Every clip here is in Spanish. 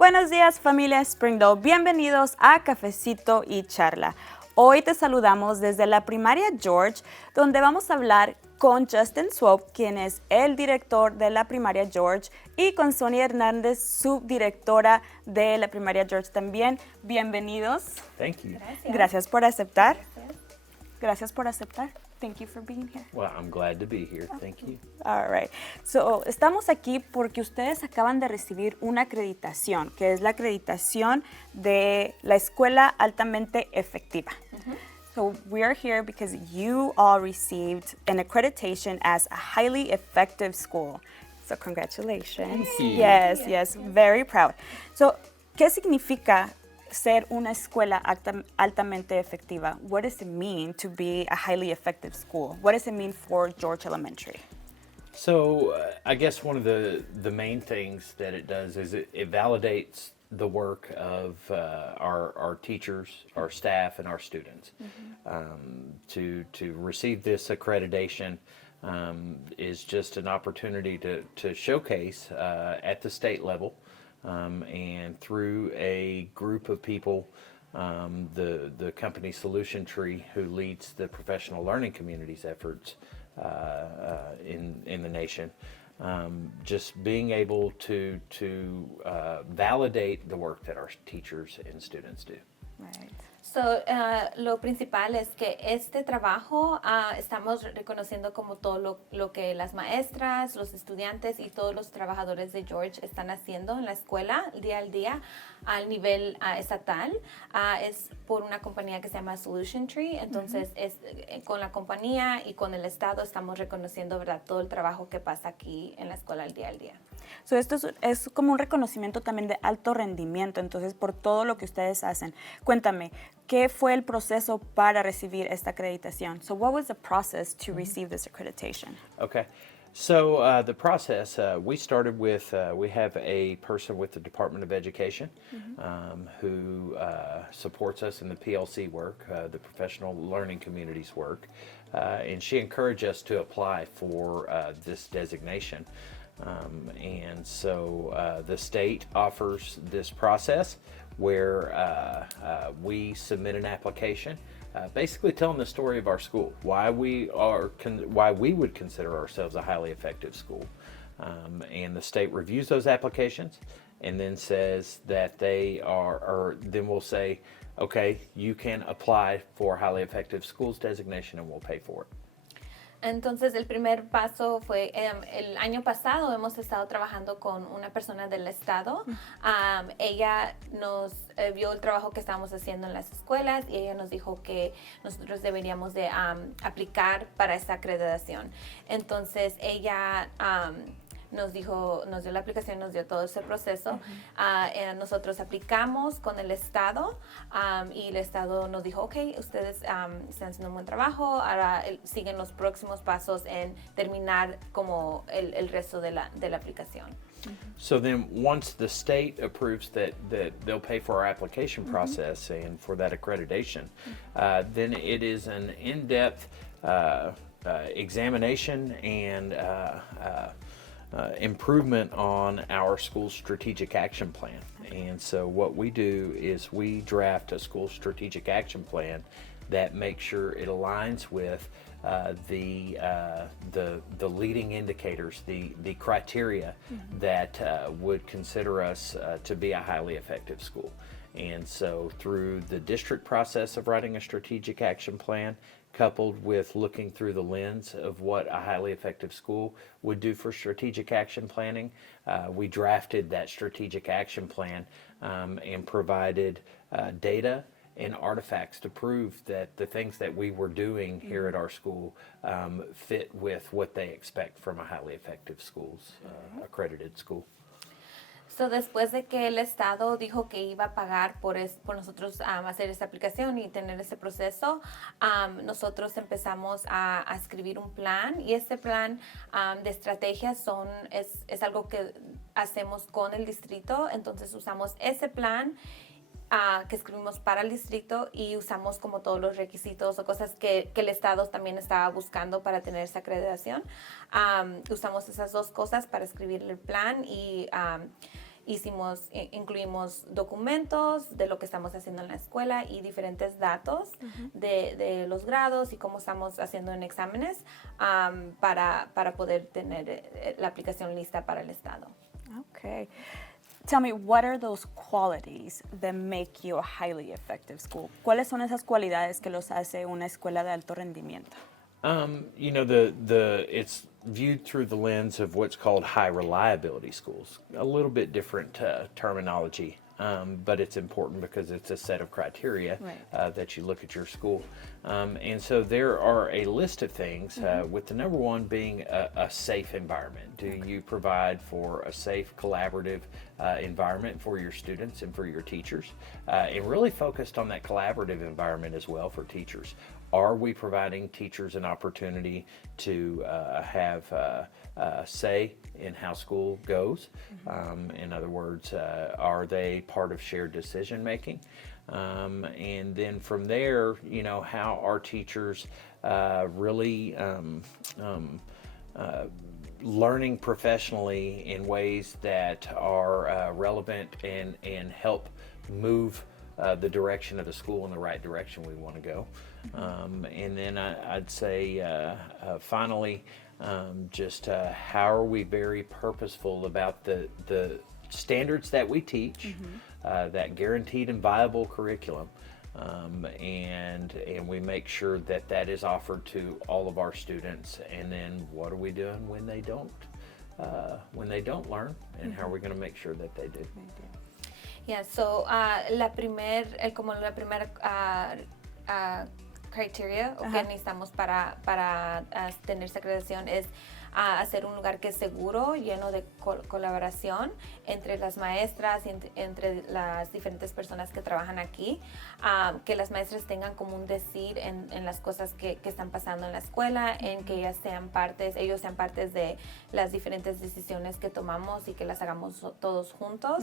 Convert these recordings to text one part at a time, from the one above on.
Buenos días, familia Springdale. Bienvenidos a Cafecito y Charla. Hoy te saludamos desde la Primaria George, donde vamos a hablar con Justine Swope, quien es el director de la Primaria George, y con Sonia Hernandez, subdirectora de la Primaria George también. Bienvenidos. Thank you. Gracias por aceptar. Gracias por aceptar. Thank you for being here. Well, I'm glad to be here. Thank you. All right. So, estamos aquí porque ustedes acaban de recibir una acreditación, que es la acreditación de la Escuela Altamente Efectiva. So, we are here because you all received an accreditation as a highly effective school. So, congratulations. Thank you. Yes, very proud. So, ¿qué significa ser una escuela altamente efectiva? What does it mean to be a highly effective school? What does it mean for George Elementary? So I guess one of the main things that it does is it validates the work of our teachers, our staff, and our students. To receive this accreditation is just an opportunity to showcase at the state level and through a group of people, the company Solution Tree, who leads the professional learning community's efforts in the nation, just being able to validate the work that our teachers and students do. Right. So, lo principal es que este trabajo estamos reconociendo como todo lo que las maestras, los estudiantes y todos los trabajadores de George están haciendo en la escuela día al día al nivel estatal. Es por una compañía que se llama Solution Tree, entonces es, con la compañía y con el estado estamos reconociendo, ¿verdad?, todo el trabajo que pasa aquí en la escuela al día. So, esto es como un reconocimiento también de alto rendimiento, entonces, por todo lo que ustedes hacen. Cuéntame, ¿qué fue el proceso para recibir esta acreditación? So, what was the process to receive this accreditation? Okay. So the process, we started with, we have a person with the Department of Education who supports us in the PLC work, the professional learning communities work, and she encouraged us to apply for this designation. And so the state offers this process where we submit an application, basically telling the story of our school, why we would consider ourselves a highly effective school. And the state reviews those applications and then says that they are, or then we'll say, okay, you can apply for highly effective schools designation and we'll pay for it. Entonces, el primer paso fue, el año pasado hemos estado trabajando con una persona del estado. Ella nos vio el trabajo que estábamos haciendo en las escuelas y ella nos dijo que nosotros deberíamos de aplicar para esta acreditación. Entonces, ella nos dio la aplicación, nos dio todo ese proceso. Nosotros aplicamos con el estado y el estado nos dijo, ok, ustedes están haciendo un buen trabajo, ahora siguen los próximos pasos en terminar como el resto de la aplicación. So then once the state approves that they'll pay for our application process and for that accreditation, then it is an in-depth examination and improvement on our school strategic action plan. And so what we do is we draft a school strategic action plan that makes sure it aligns with the leading indicators, the criteria that would consider us to be a highly effective school. And so through the district process of writing a strategic action plan, coupled with looking through the lens of what a highly effective school would do for strategic action planning, we drafted that strategic action plan and provided data and artifacts to prove that the things that we were doing here at our school fit with what they expect from a highly effective schools, accredited school. So, después de que el estado dijo que iba a pagar por nosotros hacer esta aplicación y tener ese proceso, nosotros empezamos a escribir un plan, y este plan de estrategias es algo que hacemos con el distrito. Entonces usamos ese plan que escribimos para el distrito y usamos como todos los requisitos o cosas que el estado también estaba buscando para tener esa acreditación. Usamos esas dos cosas para escribir el plan, y incluimos documentos de lo que estamos haciendo en la escuela y diferentes datos de los grados y cómo estamos haciendo en exámenes para poder tener la aplicación lista para el estado. Okay. Tell me, what are those qualities that make you a highly effective school? ¿Cuáles son esas cualidades que los hace una escuela de alto rendimiento? You know, it's viewed through the lens of what's called high reliability schools. A little bit different terminology, but it's important because it's a set of criteria that you look at your school. And so there are a list of things, with the number one being a safe environment. Do you provide for a safe, collaborative environment for your students and for your teachers? And really focused on that collaborative environment as well for teachers. Are we providing teachers an opportunity to have say in how school goes? In other words, are they part of shared decision making? And then from there, you know, how are teachers really learning professionally in ways that are relevant and help move the direction of the school in the right direction we want to go. And then I'd say finally, just how are we very purposeful about the standards that we teach, that guaranteed and viable curriculum, and we make sure that that is offered to all of our students. And then what are we doing when they don't learn, and how are we going to make sure that they do? Yeah, so la primera criteria que necesitamos para tener esa acreditación es hacer un lugar que es seguro, lleno de colaboración entre las maestras y entre las diferentes personas que trabajan aquí, que las maestras tengan como un decir en las cosas que están pasando en la escuela, en que ellos sean partes de las diferentes decisiones que tomamos y que las hagamos todos juntos.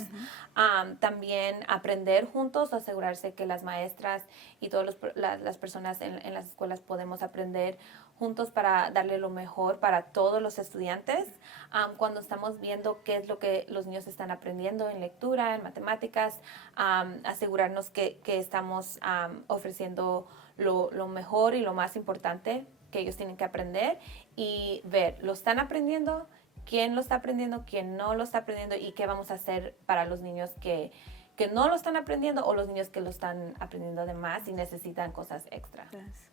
También aprender juntos, asegurarse que las maestras y todas las personas en las escuelas podemos aprender juntos para darle lo mejor para todos los estudiantes. Cuando estamos viendo qué es lo que los niños están aprendiendo en lectura, en matemáticas, asegurarnos que estamos ofreciendo lo mejor y lo más importante que ellos tienen que aprender y ver, ¿lo están aprendiendo? ¿Quién lo está aprendiendo? ¿Quién no lo está aprendiendo? ¿Y qué vamos a hacer para los niños que no lo están aprendiendo o los niños que lo están aprendiendo de más y necesitan cosas extra? Yes.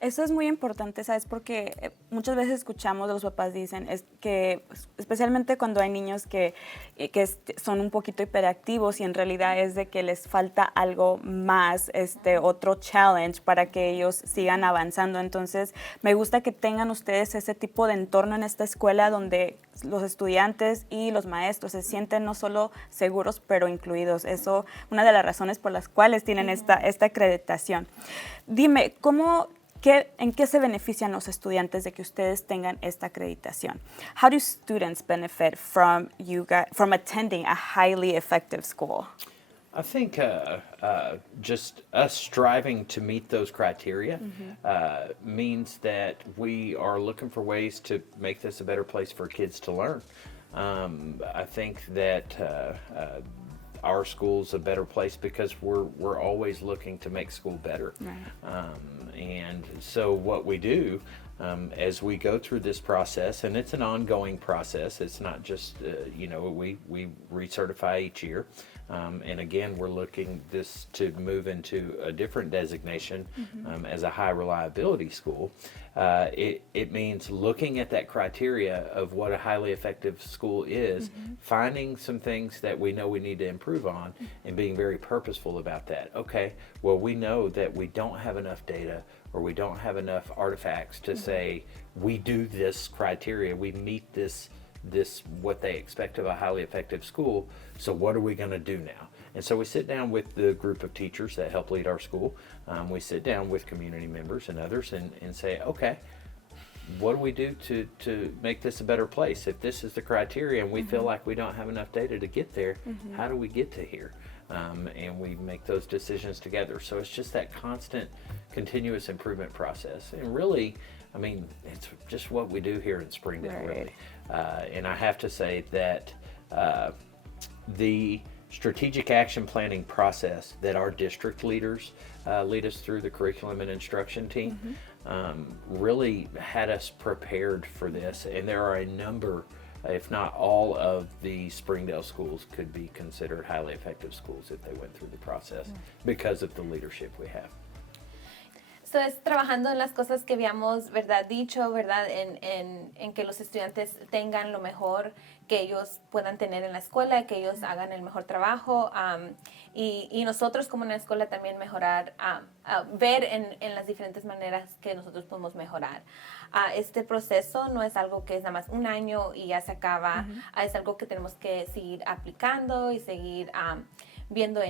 Eso es muy importante, ¿sabes? Porque muchas veces escuchamos, los papás dicen, es que especialmente cuando hay niños que son un poquito hiperactivos y en realidad es de que les falta algo más, otro challenge para que ellos sigan avanzando. Entonces, me gusta que tengan ustedes ese tipo de entorno en esta escuela donde los estudiantes y los maestros se sienten no solo seguros, pero incluidos. Eso, una de las razones por las cuales tienen esta acreditación. Dime, ¿en qué se benefician los estudiantes de que ustedes tengan esta acreditación? How do students benefit from attending a highly effective school? I think just us striving to meet those criteria means that we are looking for ways to make this a better place for kids to learn. I think that our school's a better place because we're always looking to make school better. Right. And so what we do as we go through this process, and it's an ongoing process, it's not just, we recertify each year. And again, we're looking this to move into a different designation as a high reliability school. It means looking at that criteria of what a highly effective school is, finding some things that we know we need to improve on, and being very purposeful about that. Okay, well, we know that we don't have enough data or we don't have enough artifacts to say we do this criteria, we meet this what they expect of a highly effective school, so what are we going to do now? And so we sit down with the group of teachers that help lead our school. We sit down with community members and others and say, okay, what do we do to make this a better place? If this is the criteria and we feel like we don't have enough data to get there, how do we get to here? And we make those decisions together. So it's just that constant, continuous improvement process. And really, I mean, it's just what we do here in Springdale, really. And I have to say that The strategic action planning process that our district leaders lead us through, the curriculum and instruction team, really had us prepared for this. And there are a number, if not all of the Springdale schools could be considered highly effective schools if they went through the process because of the leadership we have. So es trabajando en las cosas que habíamos, ¿verdad? Dicho, ¿verdad? En que los estudiantes tengan lo mejor que ellos puedan tener en la escuela, que ellos hagan el mejor trabajo, y nosotros como en la escuela también mejorar, ver en las diferentes maneras que nosotros podemos mejorar. Este proceso no es algo que es nada más un año y ya se acaba, es algo que tenemos que seguir aplicando y seguir viendo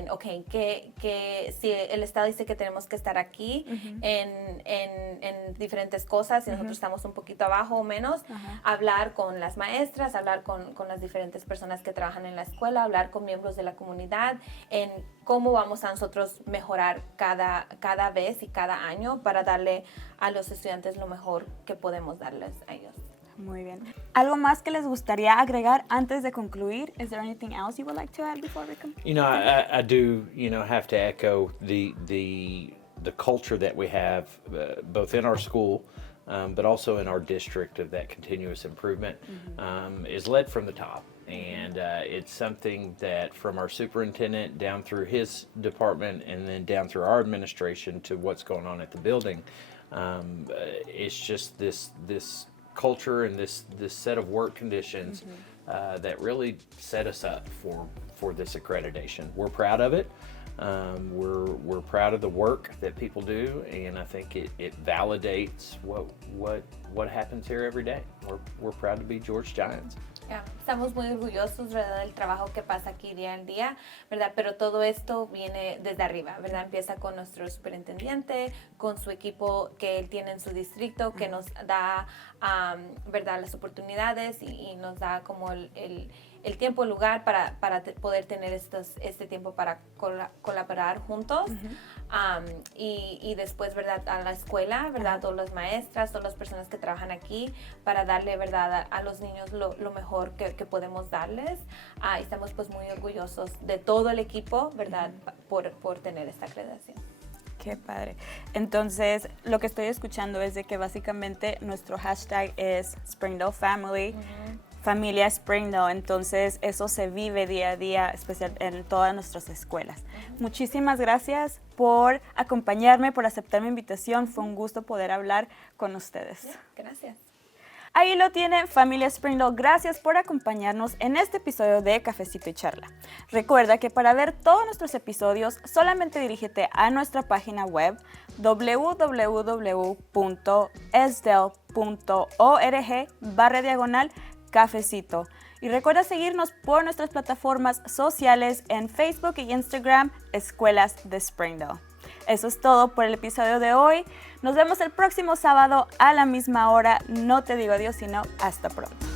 que si el Estado dice que tenemos que estar aquí en diferentes cosas y nosotros estamos un poquito abajo o menos, hablar con las maestras, hablar con las diferentes personas que trabajan en la escuela, hablar con miembros de la comunidad en cómo vamos a nosotros mejorar cada vez y cada año para darle a los estudiantes lo mejor que podemos darles a ellos. Muy bien. ¿Algo más que les gustaría agregar antes de concluir? Is there anything else you would like to add before we conclude? You know, I do, have to echo the culture that we have both in our school, but also in our district of that continuous improvement is led from the top. And it's something that from our superintendent down through his department and then down through our administration to what's going on at the building, it's just this culture and this set of work conditions that really set us up for this accreditation. We're proud of it. We're proud of the work that people do, and I think it validates what happens here every day. We're proud to be George Giants. Estamos muy orgullosos, ¿verdad?, del trabajo que pasa aquí día en día, ¿verdad? Pero todo esto viene desde arriba, ¿verdad? Empieza con nuestro superintendente, con su equipo que él tiene en su distrito, que nos da, ¿verdad?, las oportunidades y nos da como el tiempo, el lugar para poder tener este tiempo para colaborar juntos. Y después, ¿verdad?, a la escuela, ¿verdad?, todas las maestras, todas las personas que trabajan aquí para darle, ¿verdad?, a los niños lo mejor que podemos darles. Y estamos pues muy orgullosos de todo el equipo, ¿verdad?, por tener esta acreditación. Qué padre. Entonces, lo que estoy escuchando es de que básicamente nuestro hashtag es Springdale Family, familia Springdale, entonces eso se vive día a día, especial en todas nuestras escuelas. Muchísimas gracias por acompañarme, por aceptar mi invitación. Fue un gusto poder hablar con ustedes. Gracias. Ahí lo tienen, familia Springdale. Gracias por acompañarnos en este episodio de Cafecito Charla. Recuerda que para ver todos nuestros episodios, solamente dirígete a nuestra página web www.sdel.org/cafecito. Y recuerda seguirnos por nuestras plataformas sociales en Facebook y Instagram, Escuelas de Springdale. Eso es todo por el episodio de hoy. Nos vemos el próximo sábado a la misma hora. No te digo adiós, sino hasta pronto.